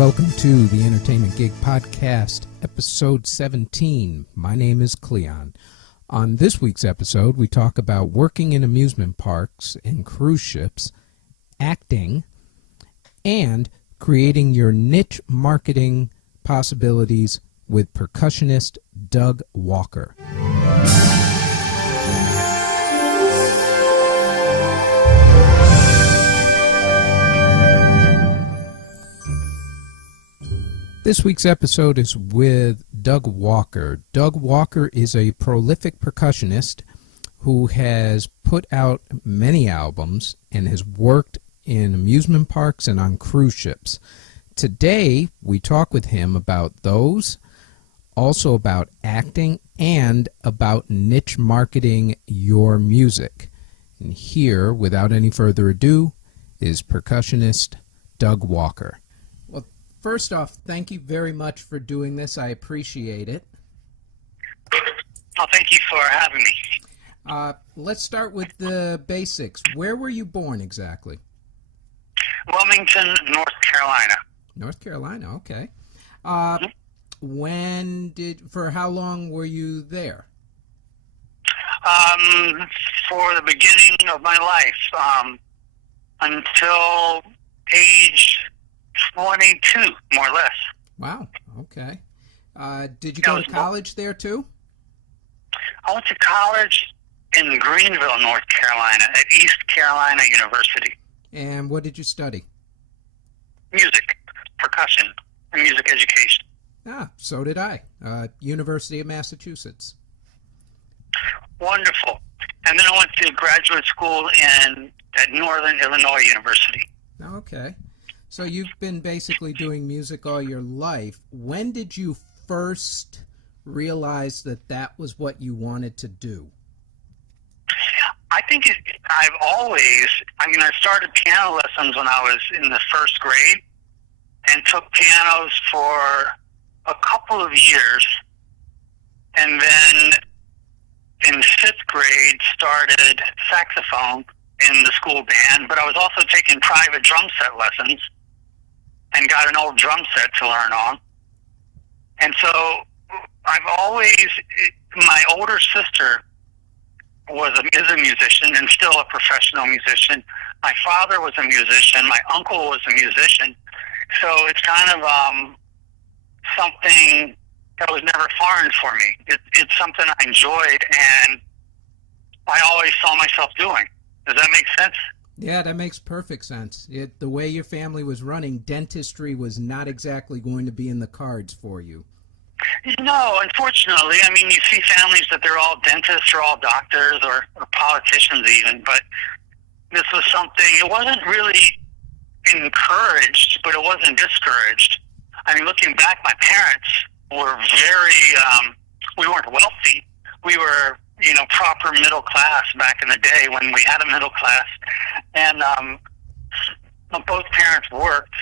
welcome to the Entertainment Gig Podcast, episode 17. My name is Cleon. On this week's episode, we talk about working in amusement parks and cruise ships, acting, and creating your niche marketing possibilities with percussionist Doug Walker. This week's episode is with Doug Walker. Doug Walker is a prolific percussionist who has put out many albums and has worked in amusement parks and on cruise ships. Today, we talk with him about those, also about acting, and about niche marketing your music. And here, without any further ado, is percussionist Doug Walker. First off, thank you very much for doing this. I appreciate it. Well, thank you for having me. Let's start with the basics. Where were you born exactly? Wilmington, North Carolina. North Carolina, okay. For how long were you there? For the beginning of my life, until age 22, more or less. Wow, okay. Did you go to college there too? I went to college in Greenville, North Carolina, at East Carolina University. And what did you study? Music, percussion, and music education. So did I. University of Massachusetts. Wonderful. And then I went to graduate school at Northern Illinois University. Okay. So you've been basically doing music all your life. When did you first realize that was what you wanted to do? I think I started piano lessons when I was in the first grade and took pianos for a couple of years. And then in fifth grade started saxophone in the school band, but I was also taking private drum set lessons and got an old drum set to learn on. And so my older sister is a musician and still a professional musician. My father was a musician. My uncle was a musician. So it's kind of something that was never foreign for me. It's something I enjoyed and I always saw myself doing. Does that make sense? Yeah, that makes perfect sense. The way your family was running, dentistry was not exactly going to be in the cards for you. No, unfortunately. I mean, you see families that they're all dentists or all doctors or politicians even, but this was something, it wasn't really encouraged, but it wasn't discouraged. I mean, looking back, my parents were we weren't wealthy. We were proper middle class back in the day when we had a middle class. And both parents worked,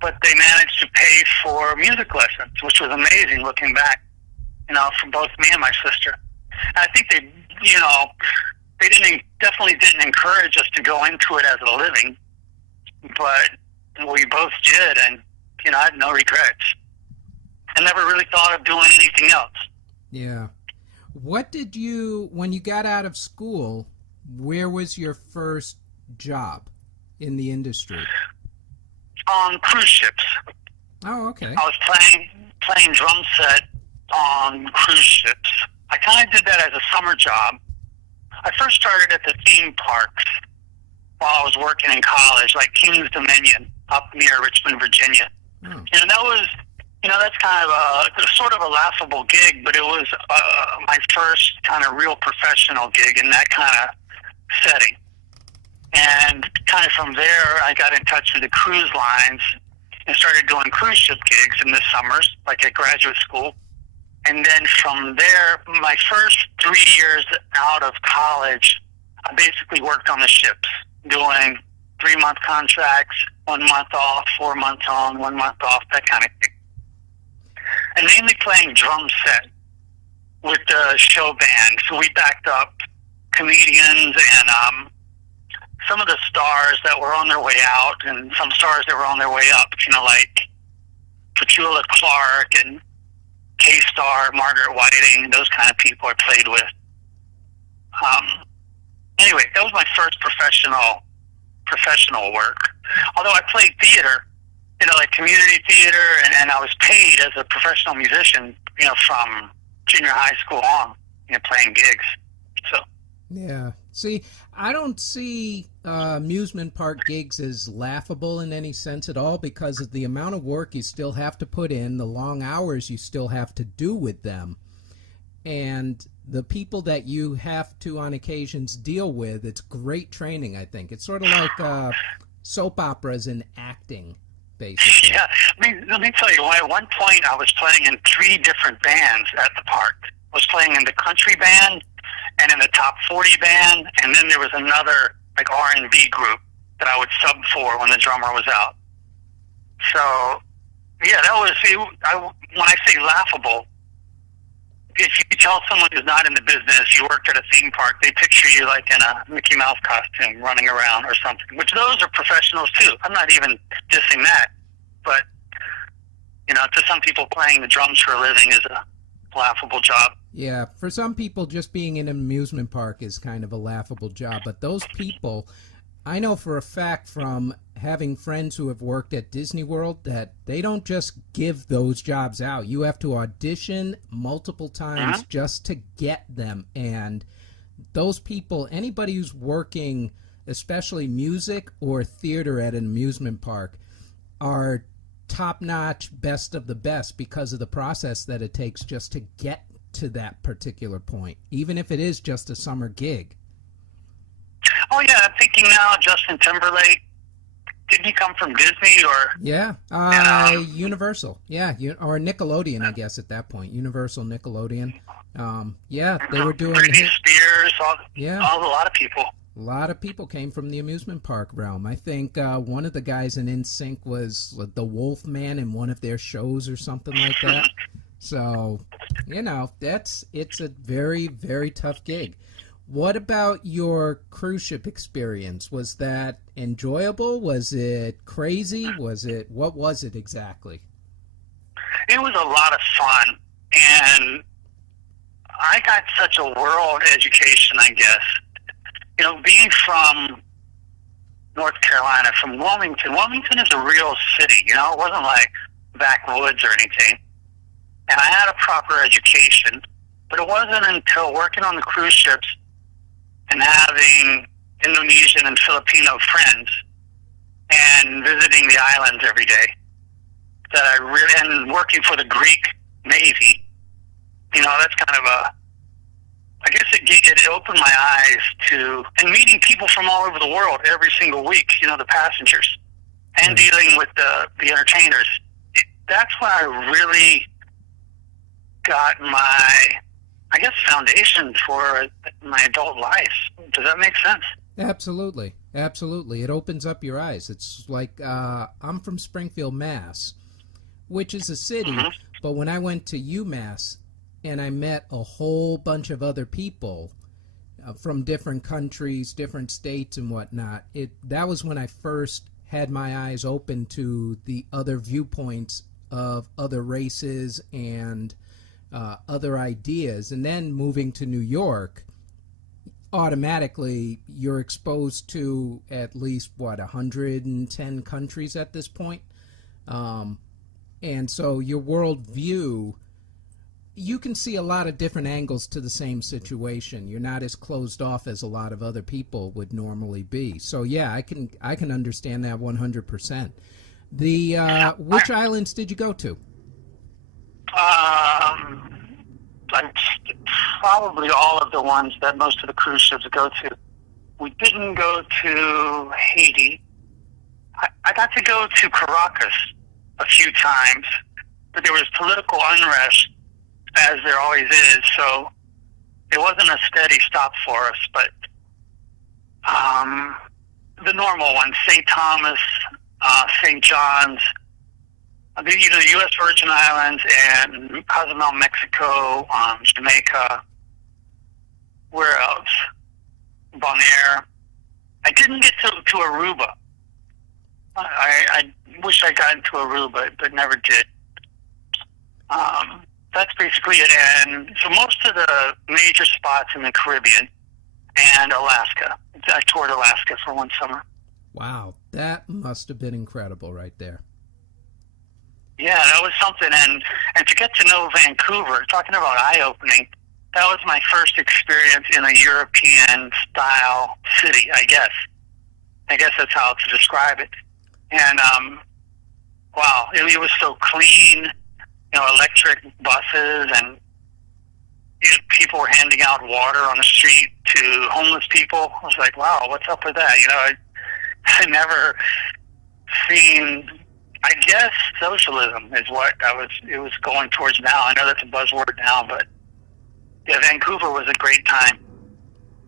but they managed to pay for music lessons, which was amazing looking back, for both me and my sister. And I think they definitely didn't encourage us to go into it as a living, but we both did, and, I had no regrets. I never really thought of doing anything else. Yeah. When you got out of school, where was your first job in the industry? On cruise ships. Oh, okay. I was playing drum set on cruise ships. I kind of did that as a summer job. I first started at the theme parks while I was working in college, like King's Dominion up near Richmond, Virginia. Oh. And that was... that's kind of a sort of a laughable gig, but it was my first kind of real professional gig in that kind of setting. And kind of from there, I got in touch with the cruise lines and started doing cruise ship gigs in the summers, like at graduate school. And then from there, my first 3 years out of college, I basically worked on the ships, doing 3-month contracts, 1 month off, 4 months on, 1 month off, that kind of thing. And mainly playing drum set with the show band. So we backed up comedians and some of the stars that were on their way out and some stars that were on their way up, like Petula Clark and K-Star, Margaret Whiting, those kind of people I played with. Anyway, that was my first professional work. Although I played theater, like community theater, and I was paid as a professional musician, from junior high school on, playing gigs. So. Yeah. See, I don't see amusement park gigs as laughable in any sense at all because of the amount of work you still have to put in, the long hours you still have to do with them, and the people that you have to on occasions deal with. It's great training, I think. It's sort of like soap operas and acting, basically. Yeah. Let me tell you, at one point I was playing in 3 different bands at the park. I was playing in the country band, and in the top 40 band, and then there was another like R&B group that I would sub for when the drummer was out. So, yeah, that was, when I say laughable, if you tell someone who's not in the business you worked at a theme park, they picture you like in a Mickey Mouse costume running around or something, which those are professionals too. I'm not even dissing that, but, to some people playing the drums for a living is a laughable job. Yeah, for some people, just being in an amusement park is kind of a laughable job. But those people, I know for a fact from having friends who have worked at Disney World that they don't just give those jobs out. You have to audition multiple times just to get them. And those people, anybody who's working, especially music or theater at an amusement park, are top-notch, best of the best because of the process that it takes just to get to that particular point, even if it is just a summer gig. Oh yeah, I'm thinking now Justin Timberlake. Didn't he come from Disney or? Yeah, Universal. Yeah, or Nickelodeon, I guess at that point. Universal, Nickelodeon. Yeah, they were doing. Britney Spears. A lot of people. A lot of people came from the amusement park realm. I think one of the guys in NSYNC was the Wolf Man in one of their shows or something like that. So, it's a very, very tough gig. What about your cruise ship experience? Was that enjoyable? Was it crazy? What was it exactly? It was a lot of fun, and I got such a world education, I guess. Being from North Carolina, from Wilmington. Wilmington is a real city, it wasn't like backwoods or anything. And I had a proper education, but it wasn't until working on the cruise ships and having Indonesian and Filipino friends and visiting the islands every day that I really, and working for the Greek Navy, that's kind of I guess it opened my eyes to, and meeting people from all over the world every single week, the passengers, and dealing with the entertainers. That's when I really got my, I guess, foundation for my adult life. Does that make sense? Absolutely. Absolutely. It opens up your eyes. It's like, I'm from Springfield, Mass., which is a city, but when I went to UMass and I met a whole bunch of other people from different countries, different states and whatnot, that was when I first had my eyes open to the other viewpoints of other races and other ideas. And then moving to New York, automatically you're exposed to at least 110 countries at this point, and so your worldview, you can see a lot of different angles to the same situation. You're not as closed off as a lot of other people would normally be. So yeah, I can understand that 100%. Which islands did you go to? Probably all of the ones that most of the cruise ships go to. We didn't go to Haiti. I got to go to Caracas a few times, but there was political unrest, as there always is, so it wasn't a steady stop for us. But the normal ones, St. Thomas, St. John's, the U.S. Virgin Islands, and Cozumel, Mexico, Jamaica. Where else? Bonaire. I didn't get to Aruba. I wish I got into Aruba, but never did. That's basically it. And so most of the major spots in the Caribbean and Alaska. I toured Alaska for one summer. Wow, that must have been incredible right there. Yeah, that was something. And to get to know Vancouver, talking about eye-opening, that was my first experience in a European-style city, I guess. I guess that's how to describe it. And, wow, it was so clean, electric buses, and people were handing out water on the street to homeless people. I was like, wow, what's up with that? I never seen, I guess socialism is what it was going towards now. I know that's a buzzword now, but yeah, Vancouver was a great time.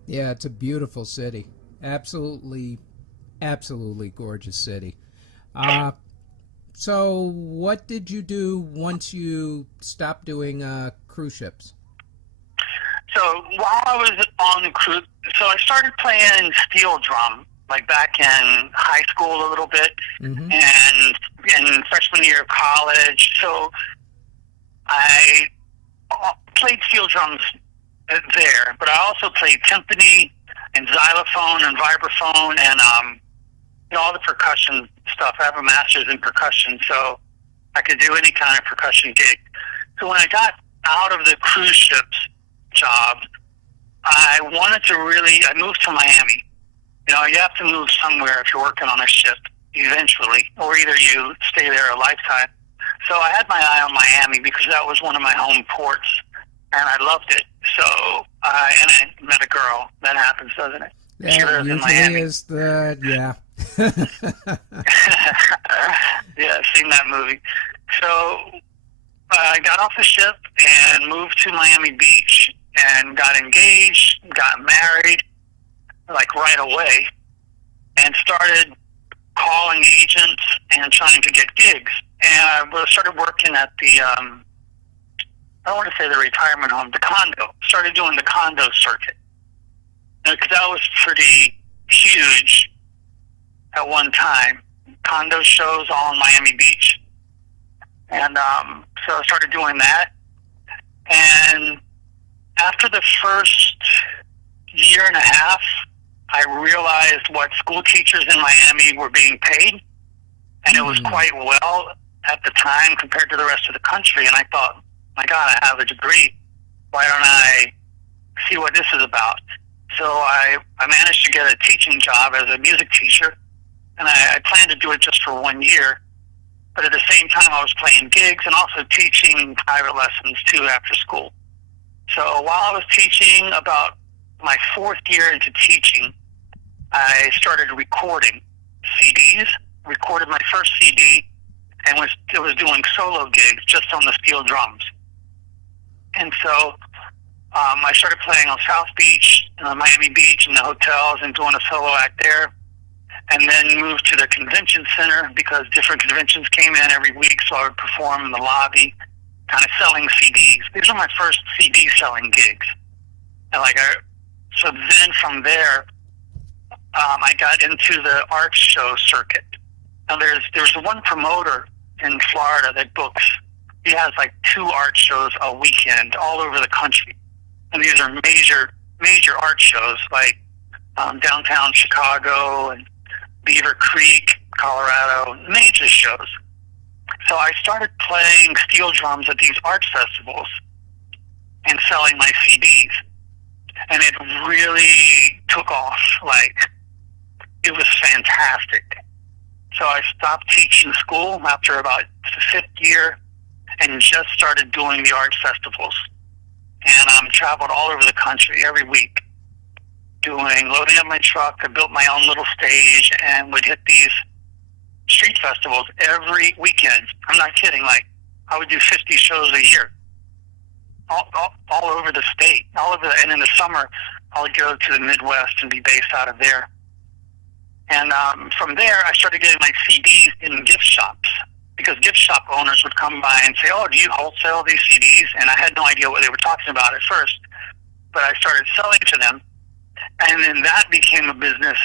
Yeah, it's a beautiful city. Absolutely, absolutely gorgeous city. So what did you do once you stopped doing cruise ships? So while I was on the cruise, so I started playing steel drum, like back in high school a little bit, Mm-hmm. and in freshman year of college. So I played steel drums there, but I also played timpani and xylophone and vibraphone and all the percussion stuff. I have a master's in percussion, so I could do any kind of percussion gig. So when I got out of the cruise ships job, I moved to Miami. You have to move somewhere if you're working on a ship eventually, or either you stay there a lifetime. So I had my eye on Miami because that was one of my home ports, and I loved it. So I met a girl. That happens, doesn't it? She lives in Miami. Yeah. Yeah, I've seen that movie. So I got off the ship and moved to Miami Beach and got engaged, got married, like right away, and started calling agents and trying to get gigs. And I started working at the, I don't want to say the retirement home, the condo. Started doing the condo circuit. Because that was pretty huge at one time. Condo shows all in Miami Beach. And so I started doing that. And after the first year and a half, I realized what school teachers in Miami were being paid. And it was quite well at the time compared to the rest of the country. And I thought, my God, I have a degree. Why don't I see what this is about? So I managed to get a teaching job as a music teacher. And I planned to do it just for 1 year. But at the same time, I was playing gigs and also teaching private lessons, too, after school. So while I was teaching, about my 4th year into teaching, I started recording CDs, recorded my first CD, and was doing solo gigs just on the steel drums. And so I started playing on South Beach, Miami Beach, in the hotels and doing a solo act there. And then moved to the convention center because different conventions came in every week, so I would perform in the lobby, kind of selling CDs. These were my first CD selling gigs. And so then from there, I got into the art show circuit. Now there's one promoter in Florida that books. He has like 2 art shows a weekend all over the country, and these are major art shows like downtown Chicago and Beaver Creek, Colorado, major shows. So I started playing steel drums at these art festivals and selling my CDs. And it really took off. It was fantastic. So I stopped teaching school after about the 5th year and just started doing the art festivals. And traveled all over the country every week, loading up my truck. I built my own little stage and would hit these street festivals every weekend. I'm not kidding. I would do 50 shows a year, all over the state, and in the summer, I would go to the Midwest and be based out of there. And from there, I started getting my CDs in gift shops because gift shop owners would come by and say, "Oh, do you wholesale these CDs?" And I had no idea what they were talking about at first, but I started selling to them. And then that became a business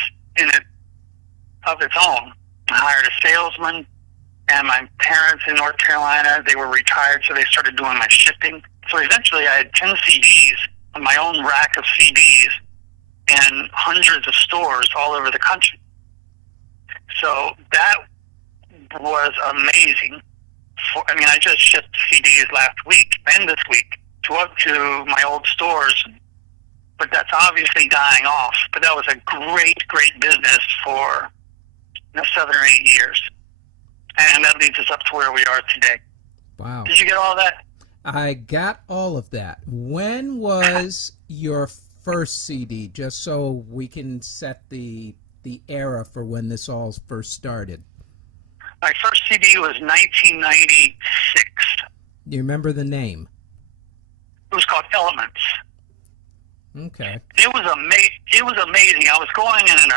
of its own. I hired a salesman, and my parents in North Carolina, they were retired, so they started doing my shipping. So eventually I had 10 CDs on my own rack of CDs in hundreds of stores all over the country. So that was amazing. I just shipped CDs last week and this week to my old stores, but that's obviously dying off. But that was a great business for 7 or 8 years. And that leads us up to where we are today. Wow. Did you get all that? I got all of that. When was your first CD, just so we can set the era for when this all first started? My first CD was 1996. Do you remember the name? It was called Elements. Okay. It was amazing. I was going in an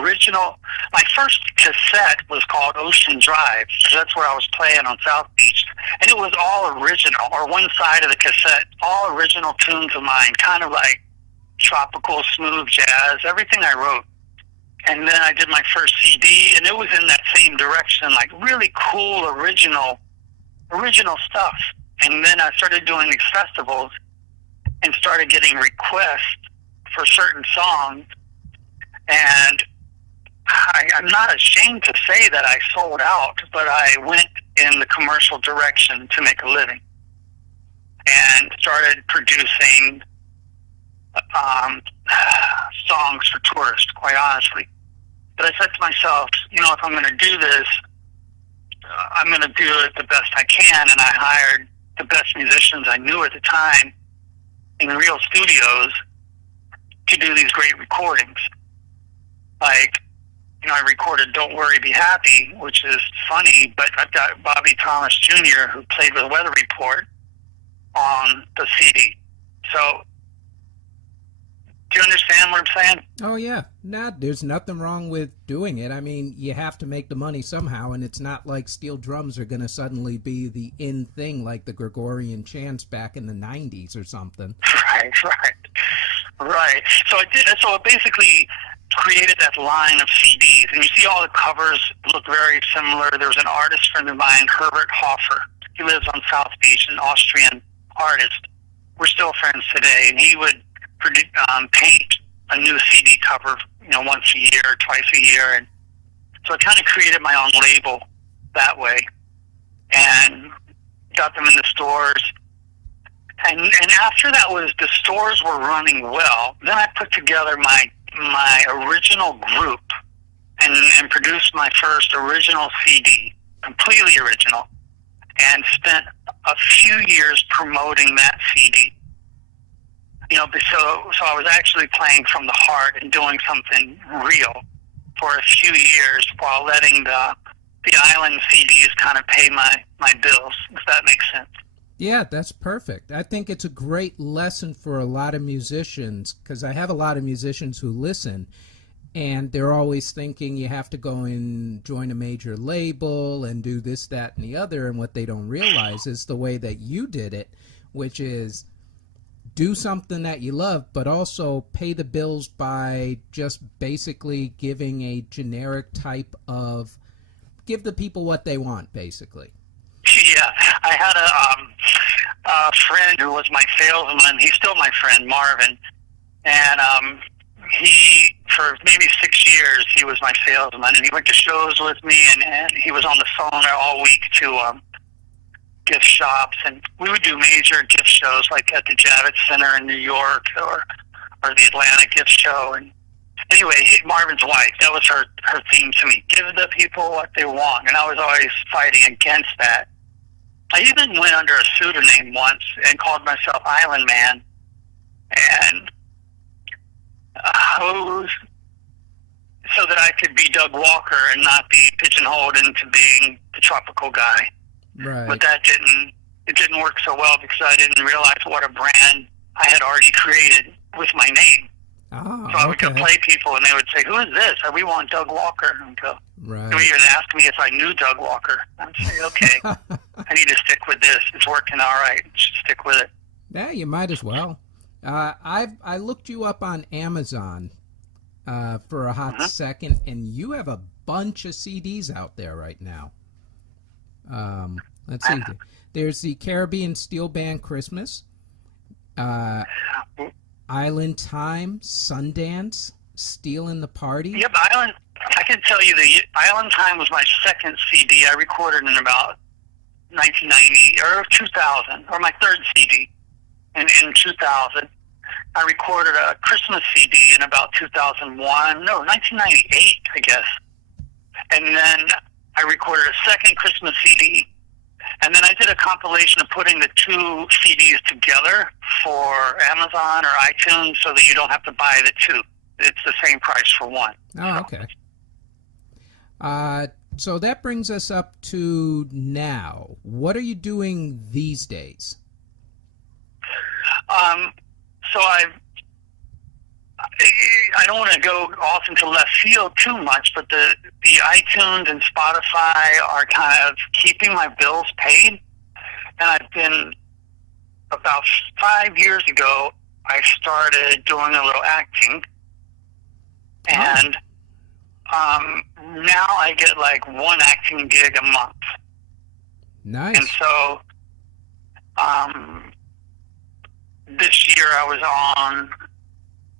original. My first cassette was called Ocean Drive. That's where I was playing on South Beach, and it was all original. Or one side of the cassette, all original tunes of mine, kind of like tropical smooth jazz. Everything I wrote. And then I did my first CD, and it was in that same direction, like really cool original stuff. And then I started doing these festivals and started getting requests for certain songs. And I'm not ashamed to say that I sold out, but I went in the commercial direction to make a living and started producing songs for tourists, quite honestly. But I said to myself, if I'm going to do this, I'm going to do it the best I can. And I hired the best musicians I knew at the time in real studios to do these great recordings. Like, I recorded Don't Worry, Be Happy, which is funny, but I've got Bobby Thomas Jr., who played with Weather Report, on the CD. So, do you understand what I'm saying? Oh, yeah. There's nothing wrong with doing it. I mean, you have to make the money somehow, and it's not like steel drums are going to suddenly be the in thing like the Gregorian chants back in the 90s or something. Right. So it basically created that line of CDs, and you see all the covers look very similar. There was an artist friend of mine, Herbert Hoffer. He lives on South Beach, an Austrian artist. We're still friends today, and he would paint a new CD cover, once a year, twice a year, and so I kind of created my own label that way, and got them in the stores. And after that the stores were running well. Then I put together my original group and produced my first original CD, completely original, and spent a few years promoting that CD. So I was actually playing from the heart and doing something real for a few years while letting the island CDs kind of pay my bills, if that makes sense. Yeah, that's perfect. I think it's a great lesson for a lot of musicians, because I have a lot of musicians who listen, and they're always thinking you have to go and join a major label and do this, that, and the other, and what they don't realize is the way that you did it, which is do something that you love, but also pay the bills by just basically giving a generic type of, give the people what they want, basically. Yeah, I had a friend who was my salesman. He's still my friend, Marvin, and he, for maybe 6 years, he was my salesman, and he went to shows with me, and he was on the phone all week to gift shops, and we would do major gift shows like at the Javits Center in New York or the Atlanta gift show. And anyway, Marvin's wife, that was her theme to me: give the people what they want. And I was always fighting against that. I even went under a pseudonym once and called myself Island Man, and so that I could be Doug Walker and not be pigeonholed into being the tropical guy. Right. But it didn't work so well because I didn't realize what a brand I had already created with my name. Oh, so I would go play people, and they would say, "Who is this?" We want Doug Walker. And I'd go, right. They would even ask me if I knew Doug Walker. I'd say, "Okay, I need to stick with this. It's working all right. Just stick with it." Yeah, you might as well. I looked you up on Amazon for a hot second, and you have a bunch of CDs out there right now. Let's see. There's the Caribbean Steel Band Christmas, Island Time, Sundance, Stealin' the Party. Yep, Island. I can tell you the Island Time was my second CD. I recorded in about 1990 or 2000, or my third CD in 2000. I recorded a Christmas CD in about 2001, no, 1998, I guess. And then I recorded a second Christmas CD. And then I did a compilation of putting the two CDs together for Amazon or iTunes so that you don't have to buy the two. It's the same price for one. Oh, okay. So that brings us up to now. What are you doing these days? So I don't want to go off into left field too much, but the iTunes and Spotify are kind of keeping my bills paid. And I've been, about 5 years ago, I started doing a little acting. And now I get like one acting gig a month. Nice. And so this year I was on,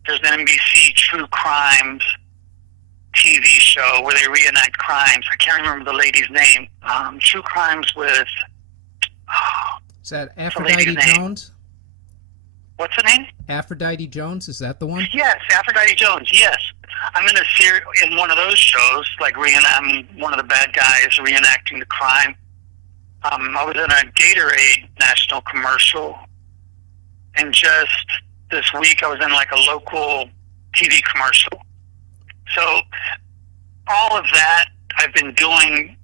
there's an NBC True Crimes TV show where they reenact crimes. I can't remember the lady's name. True Crimes with... is that Aphrodite Jones? What's the name? Aphrodite Jones, is that the one? Yes, Aphrodite Jones, yes. I'm in in one of those shows, like I'm one of the bad guys reenacting the crime. I was in a Gatorade national commercial, and just this week I was in like a local TV commercial. So all of that I've been doing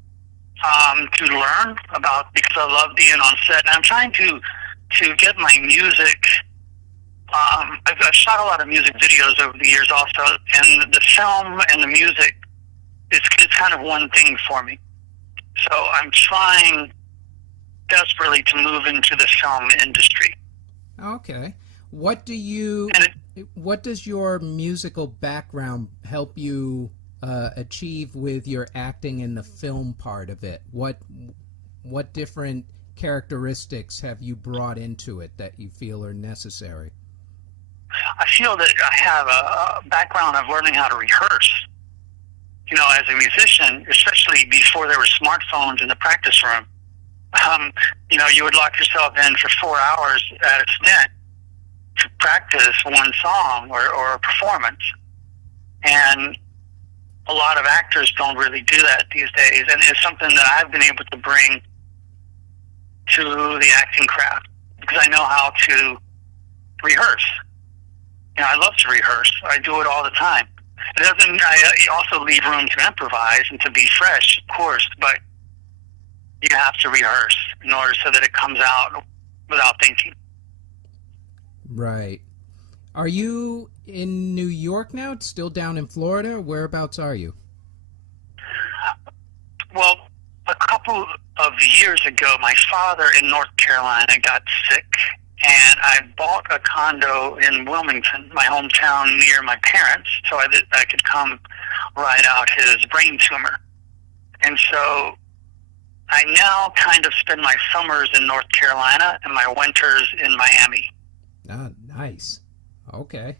to learn about, because I love being on set. And I'm trying to get my music. I've shot a lot of music videos over the years also, and the film and the music, it's kind of one thing for me. So I'm trying desperately to move into the film industry. Okay. What does your musical background help you achieve with your acting in the film part of it? What different characteristics have you brought into it that you feel are necessary? I feel that I have a background of learning how to rehearse. You know, as a musician, especially before there were smartphones in the practice room, you know, you would lock yourself in for 4 hours at a stint to practice one song or a performance. And a lot of actors don't really do that these days. And it's something that I've been able to bring to the acting craft, because I know how to rehearse. You know, I love to rehearse. I do it all the time. I also leave room to improvise and to be fresh, of course, but you have to rehearse in order so that it comes out without thinking. Right. Are you in New York now? Still down in Florida? Whereabouts are you? Well, a couple of years ago, my father in North Carolina got sick, and I bought a condo in Wilmington, my hometown, near my parents, so I could come ride out his brain tumor. And so I now kind of spend my summers in North Carolina and my winters in Miami. Ah, nice. Okay.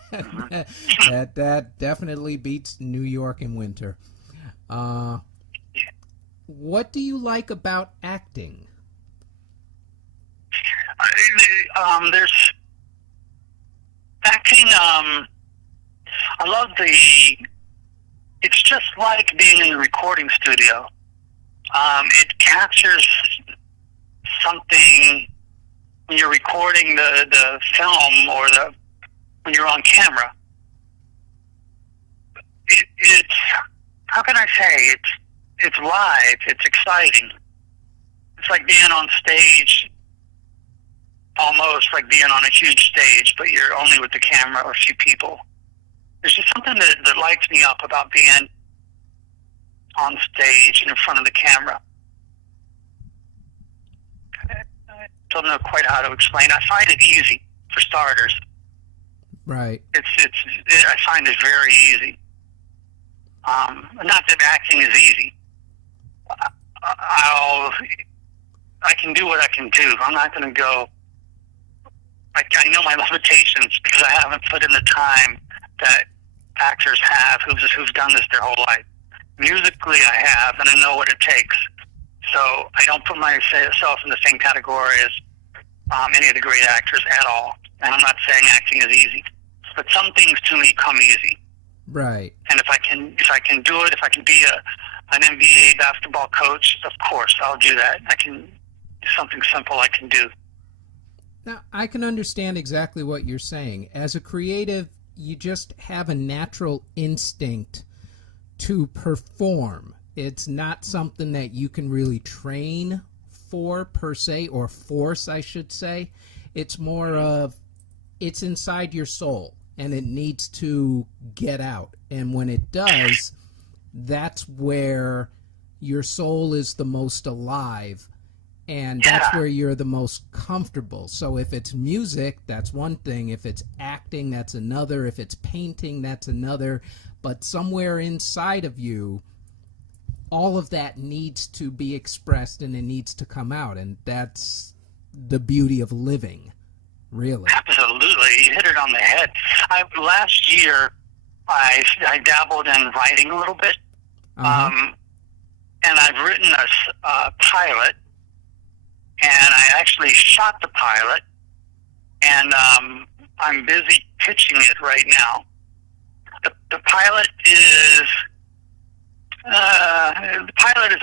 that definitely beats New York in winter. What do you like about acting? There's acting. I love it's just like being in the recording studio. It captures something when you're recording the film or when you're on camera. It's how can I say, it's live, it's exciting. It's like being on stage, almost like being on a huge stage, but you're only with the camera or a few people. There's just something that lights me up about being on stage and in front of the camera. I don't know quite how to explain. I find it easy, for starters. Right. I find it very easy. Not that acting is easy. I can do what I can do. I'm not going to go. I know my limitations because I haven't put in the time that actors have who've done this their whole life. Musically, I have, and I know what it takes. So I don't put myself in the same category as any of the great actors at all. And I'm not saying acting is easy, but some things to me come easy. Right. And if I can do it, if I can be an NBA basketball coach, of course I'll do that. Something simple I can do. Now, I can understand exactly what you're saying. As a creative, you just have a natural instinct to perform. It's not something that you can really train for, per se, or force, I should say. It's more of, it's inside your soul, and it needs to get out. And when it does, that's where your soul is the most alive, and that's where you're the most comfortable. So if it's music, that's one thing. If it's acting, that's another. If it's painting, that's another. But somewhere inside of you, all of that needs to be expressed and it needs to come out. And that's the beauty of living, really. Absolutely. You hit it on the head. Last year, I dabbled in writing a little bit. And I've written a pilot. And I actually shot the pilot, and I'm busy pitching it right now. The pilot is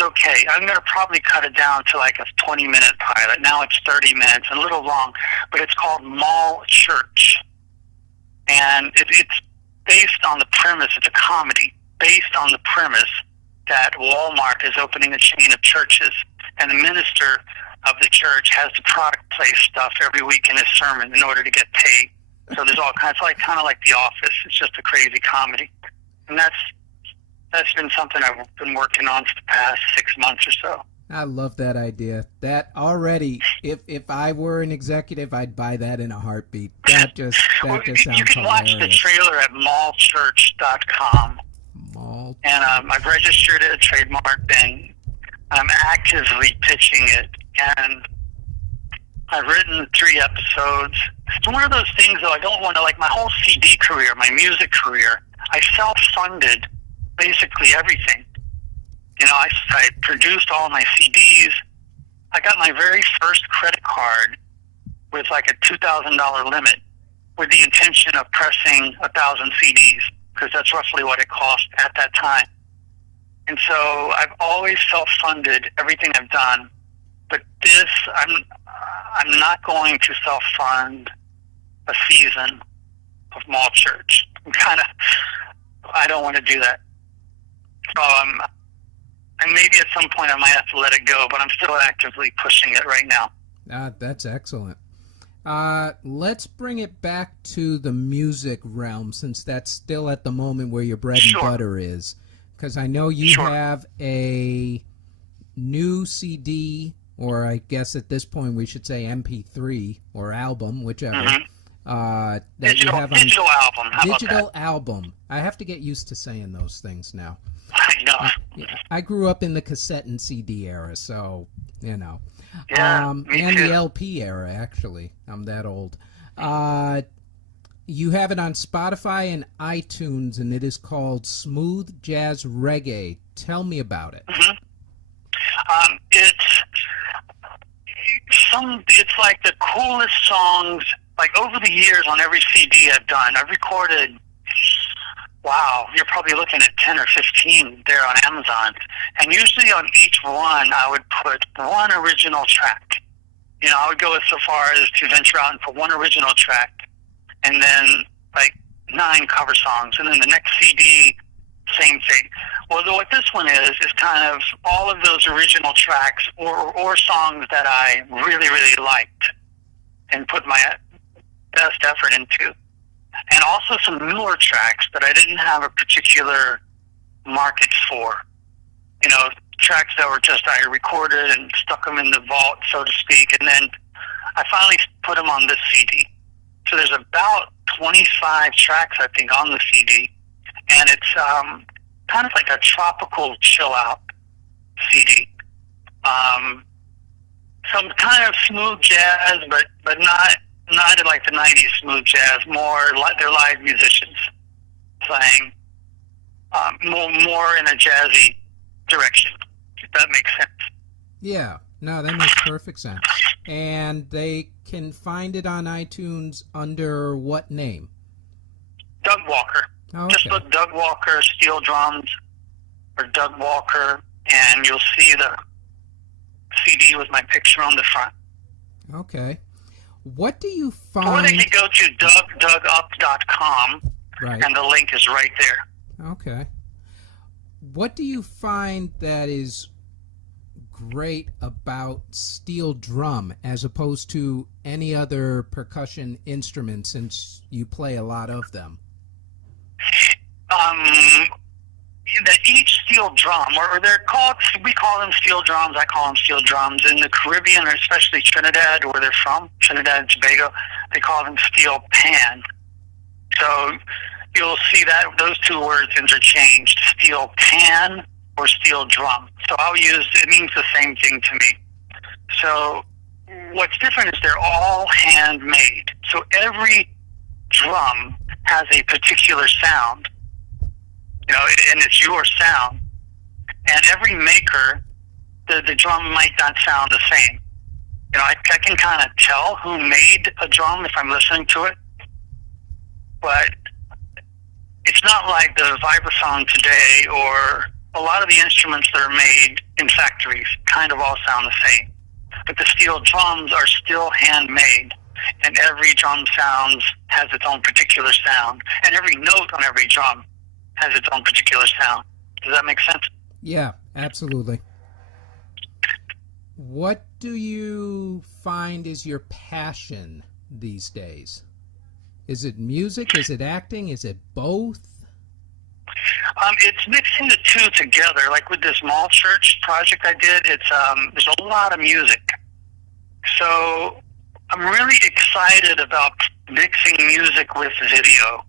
okay. I'm going to probably cut it down to like a 20-minute pilot. Now it's 30 minutes, a little long, but it's called Mall Church, and it's based on the premise. It's a comedy based on the premise that Walmart is opening a chain of churches, and the minister of the church has to product place stuff every week in his sermon in order to get paid. So there's all kinds, kind of like The Office. It's just a crazy comedy, and that's been something I've been working on for the past 6 months or so. I love that idea. That already, if I were an executive, I'd buy that in a heartbeat. That just sounds hilarious. You can watch the trailer at mallchurch.com. And I've registered it, trademarked, and I'm actively pitching it. And I've written 3 episodes. It's one of those things, though, I don't want to, like my whole CD career, my music career, I self-funded basically everything. You know, I produced all my CDs. I got my very first credit card with like a $2,000 limit with the intention of pressing 1,000 CDs, because that's roughly what it cost at that time. And so I've always self-funded everything I've done. But this, I'm not going to self-fund a season of Mall Church. I don't want to do that. So and maybe at some point I might have to let it go, but I'm still actively pushing it right now. That's excellent. Let's bring it back to the music realm, since that's still at the moment where your bread and butter is. Because I know you have a new CD, or I guess at this point we should say MP3 or album, whichever. That digital, you have on, digital album. How digital about that? album. I have to get used to saying those things now. I know. I grew up in the cassette and CD era, so, you know. Yeah, me and too. the LP era, actually. I'm that old. You have it on Spotify and iTunes, and it is called Smooth Jazz Reggae. Tell me about it. It's like the coolest songs. Like over the years, on every CD I've done, I've recorded. Wow, you're probably looking at 10 or 15 there on Amazon. And usually on each one, I would put one original track. You know, I would go so far as to venture out and put one original track, and then like 9 cover songs, and then the next CD, same thing. Well, what this one is kind of all of those original tracks or songs that I really, really liked and put my best effort into. And also some newer tracks that I didn't have a particular market for. You know, tracks that were just I recorded and stuck them in the vault, so to speak, and then I finally put them on this CD. So there's about 25 tracks, I think, on the CD, and it's kind of like a tropical chill-out CD. some kind of smooth jazz, but not like the '90s smooth jazz. More like they're live musicians playing more in a jazzy direction. If that makes sense. Yeah, no, that makes perfect sense. And they can find it on iTunes under what name? Doug Walker. Oh, Just okay. look Doug Walker steel drums or Doug Walker, and you'll see the CD with my picture on the front. Okay. What do you Or they find? can go to DougDougUp.com, Right. and the link is right there. Okay. What do you find that is great about steel drum as opposed to any other percussion instrument, since you play a lot of them? That each steel drum, or they're called, we call them steel drums, I call them steel drums. In the Caribbean, or especially Trinidad, where they're from, Trinidad and Tobago, they call them steel pan. So you'll see that those two words interchanged, steel pan or steel drum. So it means the same thing to me. So what's different is they're all handmade. So every drum has a particular sound, and it's your sound. And every maker, the drum might not sound the same. I can kind of tell who made a drum if I'm listening to it, but it's not like the vibraphone today or a lot of the instruments that are made in factories kind of all sound the same. But the steel drums are still handmade, and every drum has its own particular sound, and every note on every drum has its own particular sound. Does that make sense? Yeah, absolutely. What do you find is your passion these days? Is it music? Is it acting? Is it both? It's mixing the two together. Like with this small church project I did, there's a lot of music. So I'm really excited about mixing music with video.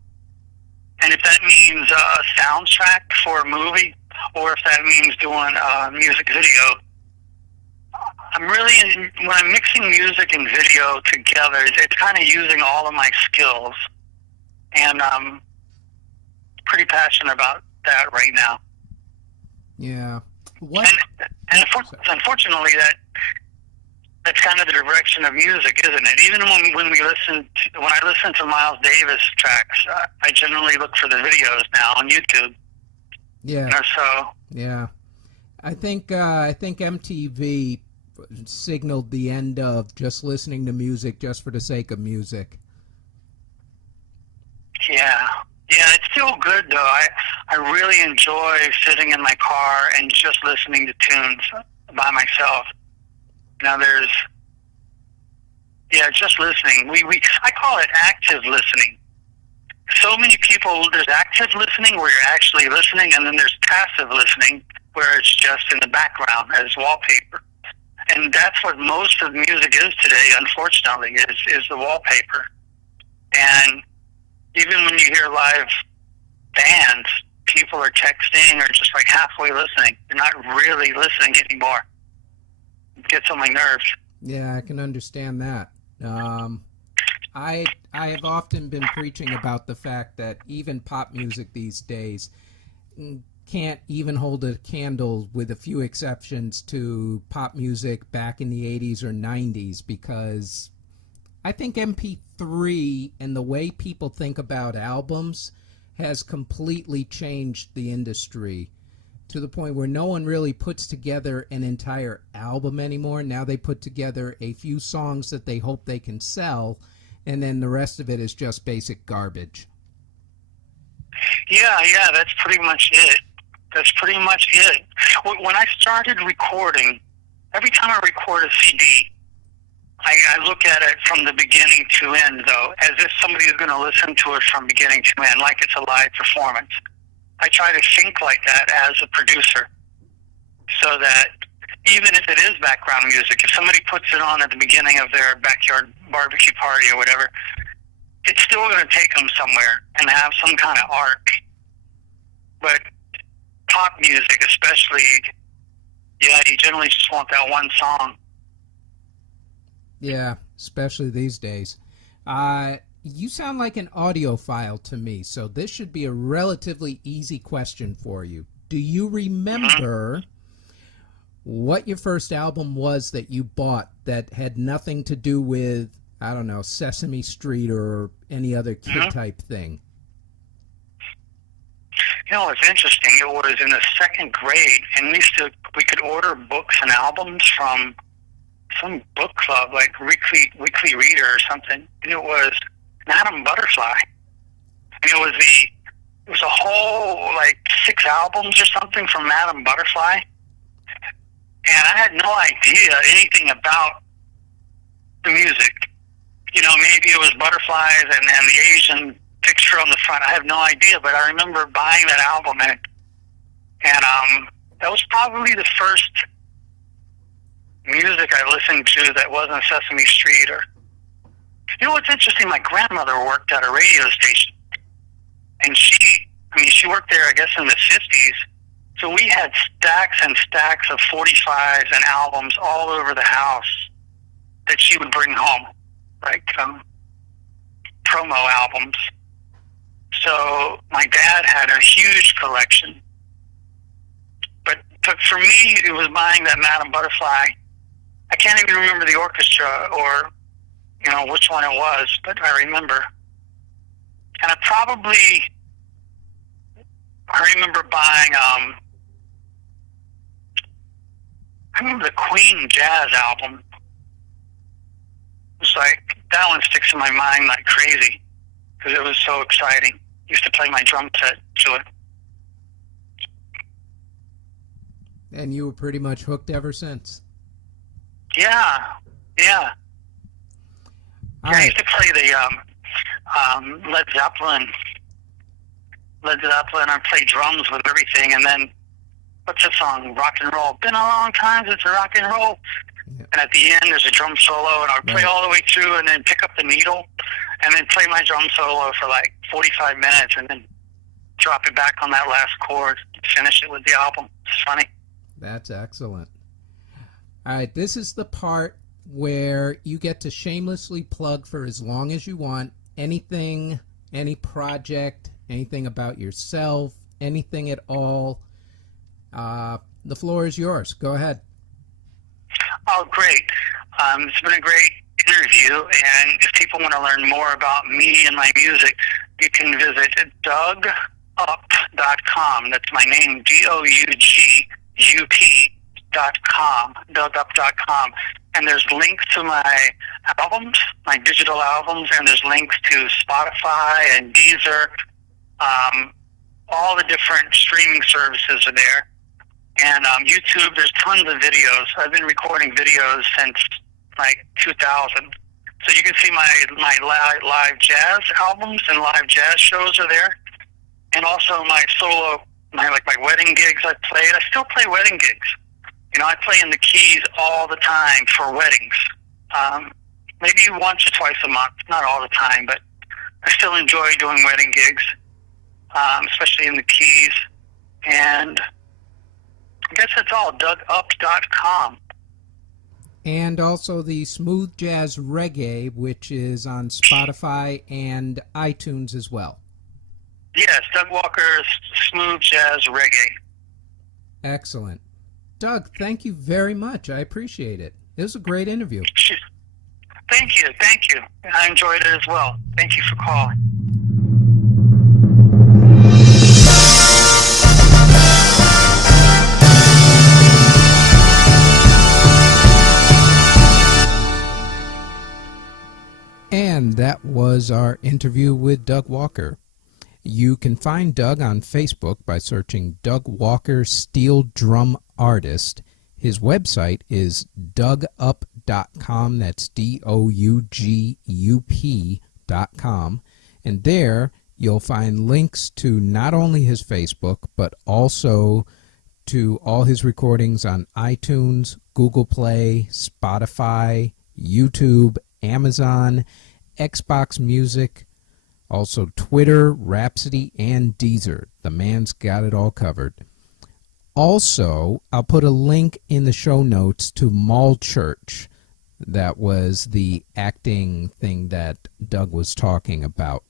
And if that means a soundtrack for a movie, or if that means doing a music video, when I'm mixing music and video together, it's kind of using all of my skills. And I'm pretty passionate about that right now. Yeah. What? And unfortunately, that's kind of the direction of music, isn't it? Even when I listen to Miles Davis tracks, I generally look for the videos now on YouTube. Yeah. So yeah, I think MTV signaled the end of just listening to music just for the sake of music. Yeah, it's still good though. I really enjoy sitting in my car and just listening to tunes by myself. Just listening. I call it active listening. So many people, there's active listening where you're actually listening, and then there's passive listening where it's just in the background as wallpaper. And that's what most of music is today, unfortunately, is the wallpaper. And even when you hear live bands, people are texting or just like halfway listening. They're not really listening anymore. It gets on my nerves. Yeah, I can understand that. I have often been preaching about the fact that even pop music these days can't even hold a candle, with a few exceptions, to pop music back in the 80s or 90s, because I think MP3 and the way people think about albums has completely changed the industry, to the point where no one really puts together an entire album anymore. Now they put together a few songs that they hope they can sell, and then the rest of it is just basic garbage. Yeah, that's pretty much it. When I started recording, every time I record a CD, I look at it from the beginning to end, though, as if somebody is going to listen to it from beginning to end, like it's a live performance. I try to think like that as a producer, so that even if it is background music, if somebody puts it on at the beginning of their backyard barbecue party or whatever, it's still going to take them somewhere and have some kind of arc. But pop music especially, Yeah, you generally just want that one song. Yeah, especially these days. You sound like an audiophile to me, so this should be a relatively easy question for you. Do you remember what your first album was that you bought that had nothing to do with, I don't know, Sesame Street or any other kid type thing? You know, it's interesting. It was in the second grade, and we could order books and albums from some book club, like Weekly Reader or something. And it was Madame Butterfly. And it was a whole, like, 6 albums or something from Madame Butterfly. And I had no idea anything about the music. You know, maybe it was butterflies and the Asian picture on the front. I have no idea, but I remember buying that album, and that was probably the first music I listened to that wasn't Sesame Street. Or, you know what's interesting? My grandmother worked at a radio station, and she worked there, I guess, in the 50s. So we had stacks and stacks of 45s and albums all over the house that she would bring home, like promo albums. So my dad had a huge collection. But for me, it was buying that Madame Butterfly. I can't even remember the orchestra or, you know, which one it was, but I remember. And I remember buying, I remember the Queen jazz album. It's like, that one sticks in my mind like crazy because it was so exciting. Used to play my drum set to it. And you were pretty much hooked ever since. Yeah. I used to play the Led Zeppelin. I played drums with everything, and then what's the song? Rock and Roll. Been a long time since a rock and roll. Yeah. And at the end, there's a drum solo, and I would play all the way through, and then pick up the needle, and then play my drum solo for like 45 minutes, and then drop it back on that last chord, finish it with the album. It's funny. That's excellent. All right, this is the part where you get to shamelessly plug for as long as you want anything, any project, anything about yourself, anything at all. The floor is yours. Go ahead. Oh, great. It's been a great interview, and if people want to learn more about me and my music, you can visit DougUp.com. That's my name, DougUp.com, DougUp.com. And there's links to my albums, my digital albums, and there's links to Spotify and Deezer. All the different streaming services are there. And YouTube, there's tons of videos. I've been recording videos since like 2000. So you can see my live jazz albums and live jazz shows are there. And also my solo, my wedding gigs I played. I still play wedding gigs. You know, I play in the keys all the time for weddings. Maybe once or twice a month, not all the time, but I still enjoy doing wedding gigs, especially in the keys. And I guess that's all, DougUp.com. And also the Smooth Jazz Reggae, which is on Spotify and iTunes as well. Yes, Doug Walker's Smooth Jazz Reggae. Excellent. Doug, thank you very much. I appreciate it. It was a great interview. Thank you. I enjoyed it as well. Thank you for calling. And that was our interview with Doug Walker. You can find Doug on Facebook by searching Doug Walker Steel Drum Artist. His website is DougUp.com. That's DOUGUP.com. And there you'll find links to not only his Facebook, but also to all his recordings on iTunes, Google Play, Spotify, YouTube, Amazon, Xbox Music, also Twitter, Rhapsody, and Deezer. The man's got it all covered. Also, I'll put a link in the show notes to Mall Church. That was the acting thing that Doug was talking about.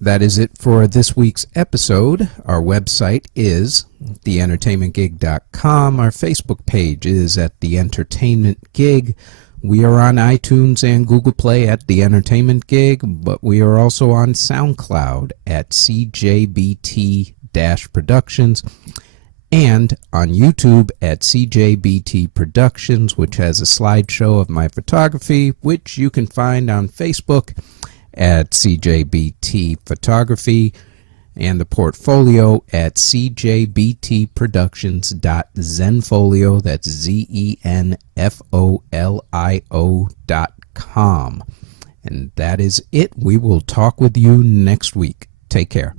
That is it for this week's episode. Our website is theentertainmentgig.com. Our Facebook page is at The Entertainment Gig. We are on iTunes and Google Play at The Entertainment Gig, but we are also on SoundCloud at CJBT-Productions and on YouTube at CJBT Productions, which has a slideshow of my photography, which you can find on Facebook at CJBT Photography, and the portfolio at cjbtproductions.zenfolio, that's ZENFOLIO.com. And that is it. We will talk with you next week. Take care.